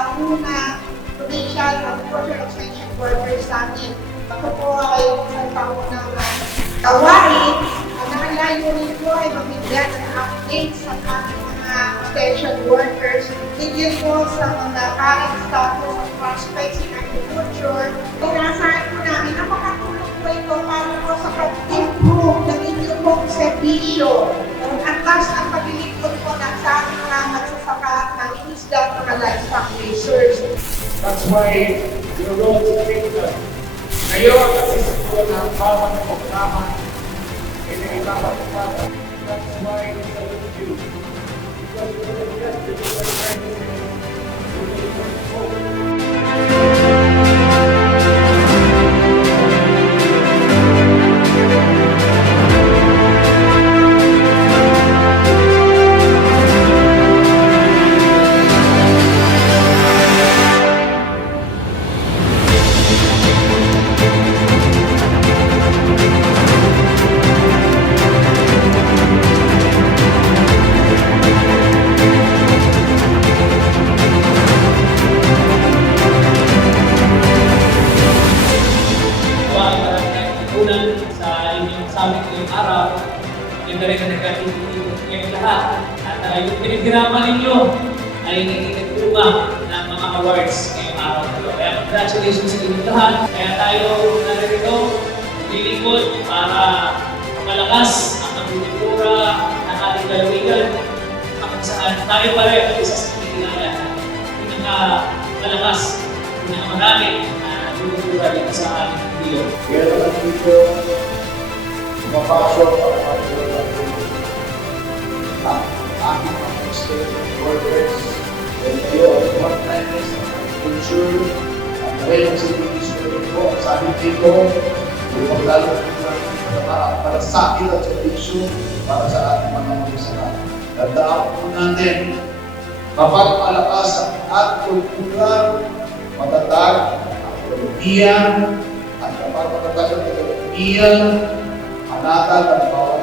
sa ating tahunang Provincial Agricultural Extension Workers. Ako po ay isang tahunang uh, gawain. Ang nakalayunin po ay magbigyan ng update sa ating mga extension workers. Tigil po sa mga current status of prospects in agriculture. Inasahan po namin na makatulong po ito para po sa pag-improve ng inyong pong servisyo. At taas ang paglilingkod po ng sa aming mga magsasaka ng isda at mga livestock That's why your role is critical. Kayo ang nagsisipon ng bawat programa ay naipapatupad. That's why we salute you. Because you are the best the. You sa inyong summit ngayong araw. Maganda rin na nagkatitigot ngayong lahat. At uh, yung pinaghirapan ninyo ay nagtitugma ng mga awards ngayong araw na ito. Kaya congratulations sa inyong lahat. Kaya tayo narito, lilingkod para malakas ang pagbutura ng ating lalawigan kung saan tayo pareho isa sa pinilala pinakamalakas, pinakamarami na bumutura dito sa ating video. Kaya naman dito, mapasok ang pagkakas ang ating mga state workers and kayo ang one-timers ng culture at ngayon sa ko, sabi dito, yung ng para, sa akin at sa issue para sa ating mga magsasaka. Tandaan po natin, kapag malakas ang ating kultura, matatag ang ekonomiya, at kapag matatag ang ekonomiya, Nada de mal.